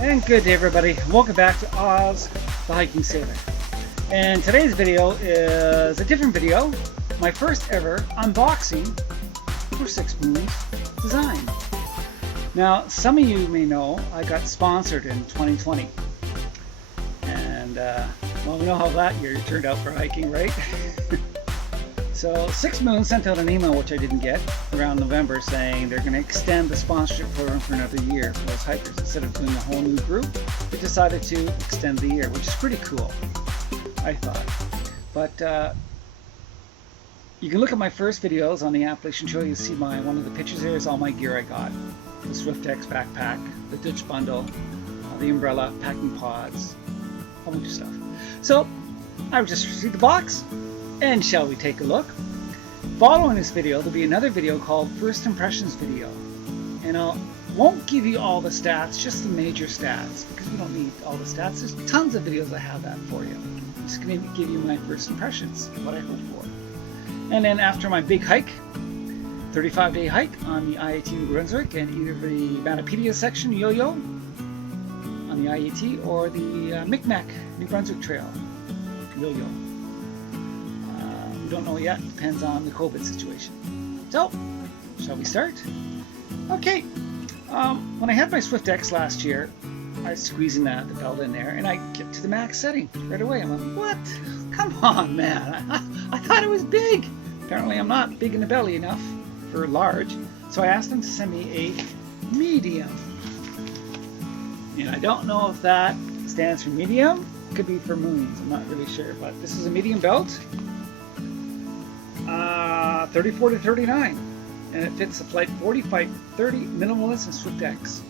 And good day everybody, welcome back to Oz the Hiking Sailor. And today's video is a different video, my first ever unboxing for SixMoonDesign. Now some of you may know I got sponsored in 2020. And well, we know how that year turned out for hiking, right? So Six Moon sent out an email, which I didn't get, around November saying they're going to extend the sponsorship program for another year for those hikers. Instead of doing a whole new group, they decided to extend the year, which is pretty cool, I thought. But you can look at my first videos on the application show. You see one of the pictures there is all my gear I got. The SwiftX backpack, the Dutch bundle, the umbrella, packing pods, a whole bunch of stuff. So I just received the box. And shall we take a look? Following this video, there'll be another video called First Impressions video. And I won't give you all the stats, just the major stats, because we don't need all the stats. There's tons of videos that have that for you. I'm just going to give you my first impressions, what I hope for. And then after my big hike, 35-day hike on the IAT New Brunswick, and either the Manapedia section, Yo-Yo, on the IAT, or the Micmac New Brunswick Trail, Yo-Yo. Don't know yet, depends on the COVID situation. So, shall we start? Okay, when I had my SwiftX last year, I was squeezing the belt in there, and I get to the max setting right away. I'm like, what? Come on, man. I thought it was big. Apparently I'm not big in the belly enough for large, so I asked them to send me a medium. And I don't know if that stands for medium. It could be for moons, I'm not really sure, but this is a medium belt. 34 to 39, and it fits the Flight 40, Flight 30, Minimalist, and SwiftX.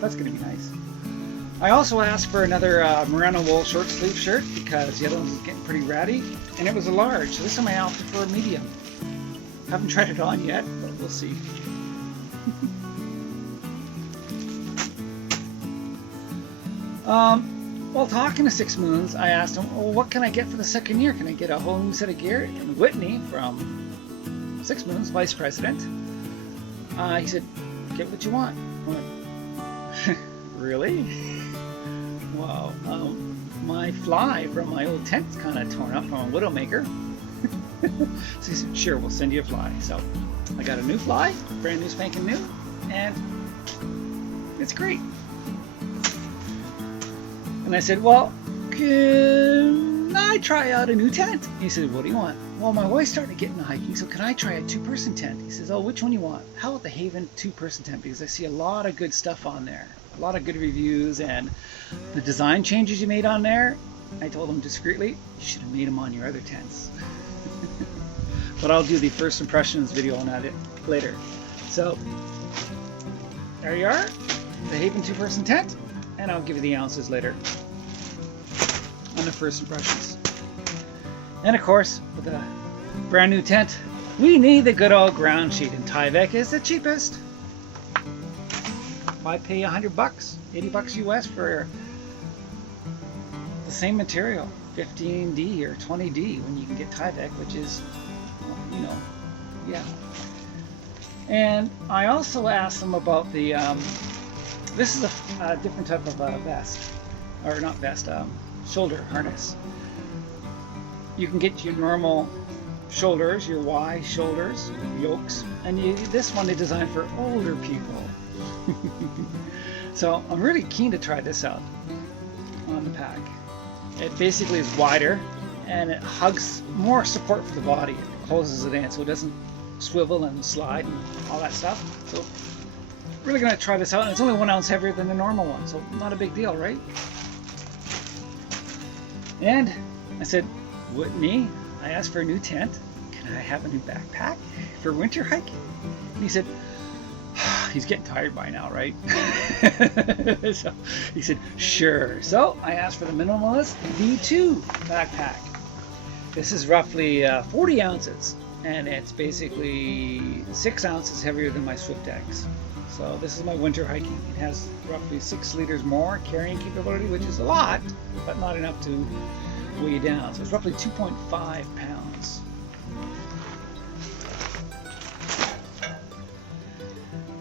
That's going to be nice. I also asked for another merino wool short sleeve shirt because the other one was getting pretty ratty, and it was a large, so this time I opted for a medium. Haven't tried it on yet, but we'll see. While talking to Six Moons, I asked him, well, what can I get for the second year? Can I get a whole new set of gear? And Whitney from Six Moons, Vice President, he said, get what you want. I went, really? Wow. My fly from my old tent's kind of torn up from a Widowmaker. So he said, sure, we'll send you a fly. So I got a new fly, brand new spanking new, and it's great. And I said, well, can I try out a new tent? He said, what do you want? Well, my wife's starting to get into hiking, so can I try a two-person tent? He says, oh, which one do you want? How about the Haven two-person tent? Because I see a lot of good stuff on there, a lot of good reviews, and the design changes you made on there, I told him discreetly, you should have made them on your other tents. But I'll do the first impressions video on that later. So, there you are, the Haven two-person tent. And I'll give you the ounces later on the first impressions. And of course, with a brand new tent, we need the good old ground sheet, and Tyvek is the cheapest. Why pay $100, $80 US for the same material, 15D or 20D, when you can get Tyvek, which is, well, you know, yeah. And I also asked them about the this is a different type of vest, or not vest, shoulder harness. You can get your normal shoulders, your Y shoulders, yokes, and this one they designed for older people. So I'm really keen to try this out on the pack. It basically is wider, and it hugs more support for the body. It closes it in so it doesn't swivel and slide and all that stuff. So really going to try this out, and it's only 1 ounce heavier than the normal one, so not a big deal, right? And I said, Whitney, I asked for a new tent. Can I have a new backpack for winter hiking? And he said, he's getting tired by now, right? So he said, sure. So I asked for the Minimalist V2 backpack. This is roughly 40 ounces, and it's basically 6 ounces heavier than my SwiftX. So this is my winter hiking. It has roughly 6 liters more carrying capability, which is a lot, but not enough to weigh you down. So it's roughly 2.5 pounds.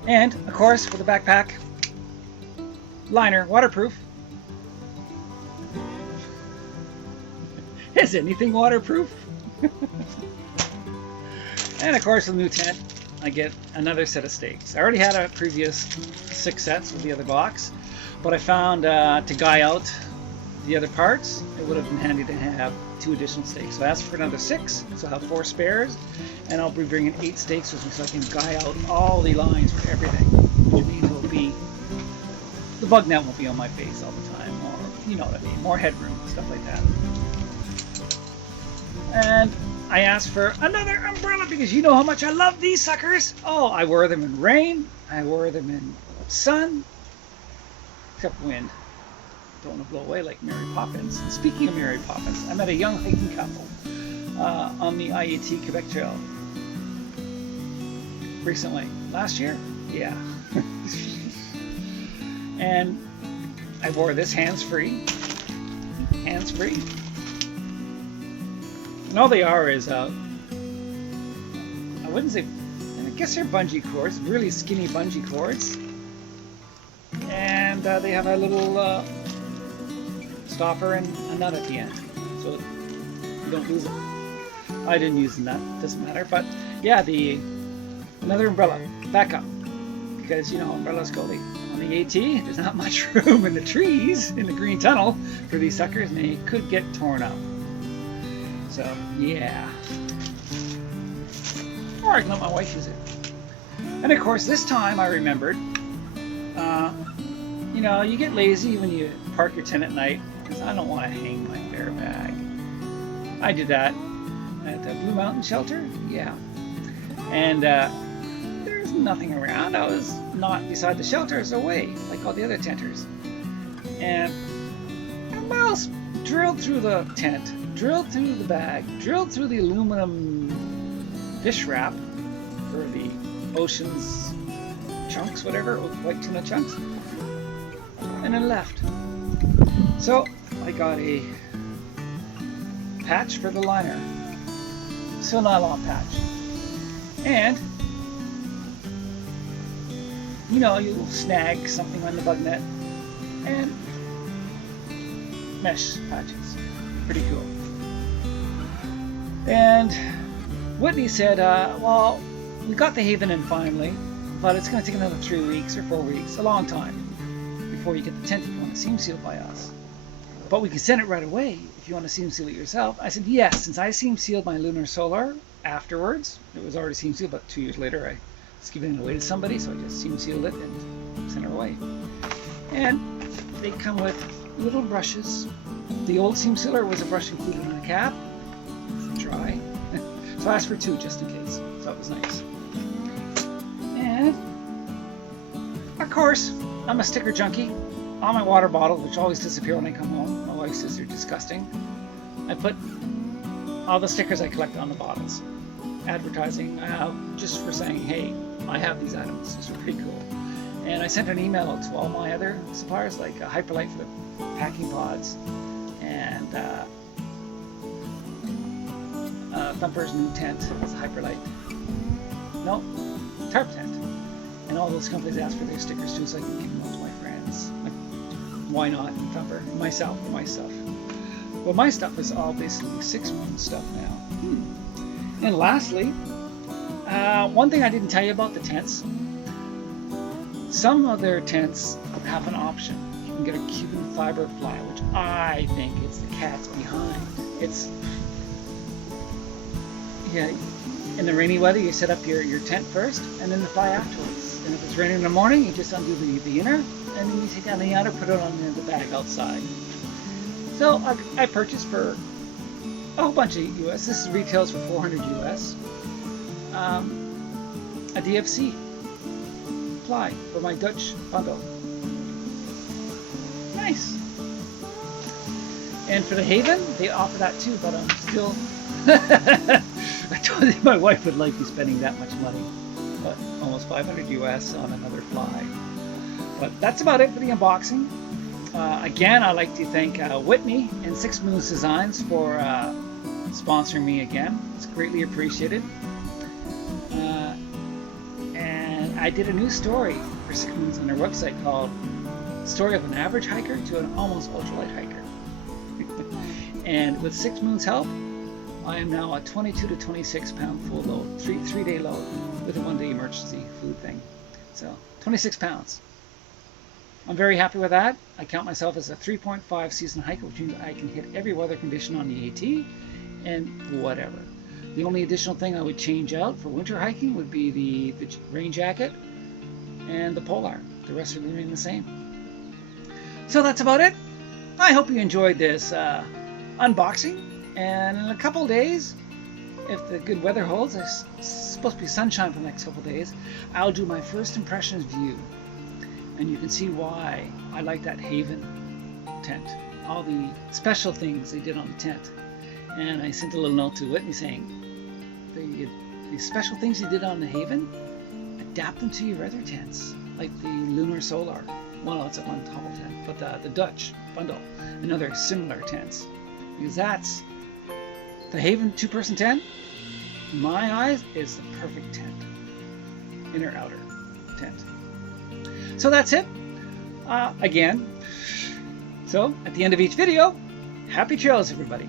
And of course, for the backpack, liner, waterproof. Is anything waterproof? And of course, with the new tent, I get another set of stakes. I already had a previous 6 sets with the other box, but I found to guy out the other parts, it would have been handy to have 2 additional stakes. So I asked for another 6, so I'll have 4 spares, and I'll be bringing 8 stakes with me so I can guy out all the lines for everything, which means it will be, the bug net won't be on my face all the time, or you know what I mean, more headroom, stuff like that. And I asked for another umbrella because you know how much I love these suckers. Oh, I wear them in rain, I wear them in sun, except wind. Don't want to blow away like Mary Poppins. And speaking of Mary Poppins, I met a young hiking couple on the IAT Quebec Trail recently. Last year? Yeah. And I wore this hands-free. Hands-free. And all they are is, I wouldn't say, I guess they're bungee cords, really skinny bungee cords. And they have a little stopper and a nut at the end, so you don't lose it. I didn't use the nut, doesn't matter. But yeah, another umbrella, backup, because you know umbrellas go on the AT. There's not much room in the trees in the green tunnel for these suckers, and they could get torn up. So yeah, or I can let my wife use it. And of course, this time I remembered. You know, you get lazy when you park your tent at night. I don't want to hang my bear bag. I did that at the Blue Mountain Shelter, yeah. And there's nothing around. I was not beside the shelter, I was away, like all the other tenters. And a mouse drilled through the tent, drilled through the bag, drilled through the aluminum fish wrap for the ocean's chunks, whatever, white tuna chunks, and then left. So I got a patch for the liner, so nylon patch, and you know, you'll snag something on the bug net, and mesh patches, pretty cool. And Whitney said, well, we got the Haven in finally, but it's going to take another 3 weeks or 4 weeks, a long time, before you get the tent if you want to seam seal by us. But we can send it right away if you want to seam seal it yourself. I said, yes, since I seam sealed my Lunar Solar afterwards, it was already seam sealed, but 2 years later I was giving it away to somebody, so I just seam sealed it and sent it away. And they come with little brushes. The old seam sealer was a brush included in the cap. It's dry. So I asked for 2 just in case. So that was nice. And of course, I'm a sticker junkie. On my water bottles, which always disappear when I come home. My wife says they're disgusting. I put all the stickers I collect on the bottles. Advertising, just for saying, hey, I have these items. These are pretty cool. And I sent an email to all my other suppliers, like Hyperlight for the packing pods, and Thumper's new tent is a Hyperlight. No, tarp tent. And all those companies asked for their stickers too, so I can give them all to my friends. Like, why not? Thumper, myself, for my stuff. Well, my stuff is all basically SixMoon stuff now. And lastly, one thing I didn't tell you about the tents. Some of their tents have an option. You can get a Cuban fiber fly, which I think it's the cat's behind. It's, yeah, in the rainy weather, you set up your tent first, and then the fly afterwards. And if it's raining in the morning, you just undo the inner, and then you take down the outer, put it on the bag outside. So I purchased for a whole bunch of US. This retails for $400 US. A DFC fly for my Dutch bundle. Nice. And for the Haven, they offer that too, but I'm still. I told you my wife would like me spending that much money, but almost $500 US on another fly. But that's about it for the unboxing. Again, I'd like to thank Whitney and SixMoonDesign for sponsoring me again. It's greatly appreciated. And I did a new story for SixMoons on their website called story of an average hiker to an almost ultralight hiker. And with 6 Moon's help, I am now a 22 to 26 pound full load, three-day load with a 1-day emergency food thing. So 26 pounds. I'm very happy with that. I count myself as a 3.5 season hiker, which means I can hit every weather condition on the AT and whatever. The only additional thing I would change out for winter hiking would be the rain jacket and the polar. The rest would remain the same. So that's about it. I hope you enjoyed this unboxing. And in a couple days, if the good weather holds, it's supposed to be sunshine for the next couple days, I'll do my first impressions view. And you can see why I like that Haven tent. All the special things they did on the tent. And I sent a little note to Whitney saying, the special things you did on the Haven, adapt them to your other tents, like the Lunar Solar. Well, it's a one tall tent, but the Dutch bundle and other similar tents. Because that's the Haven 2-person tent, in my eyes, is the perfect tent. Inner outer tent. So that's it. Again. So at the end of each video, happy trails, everybody.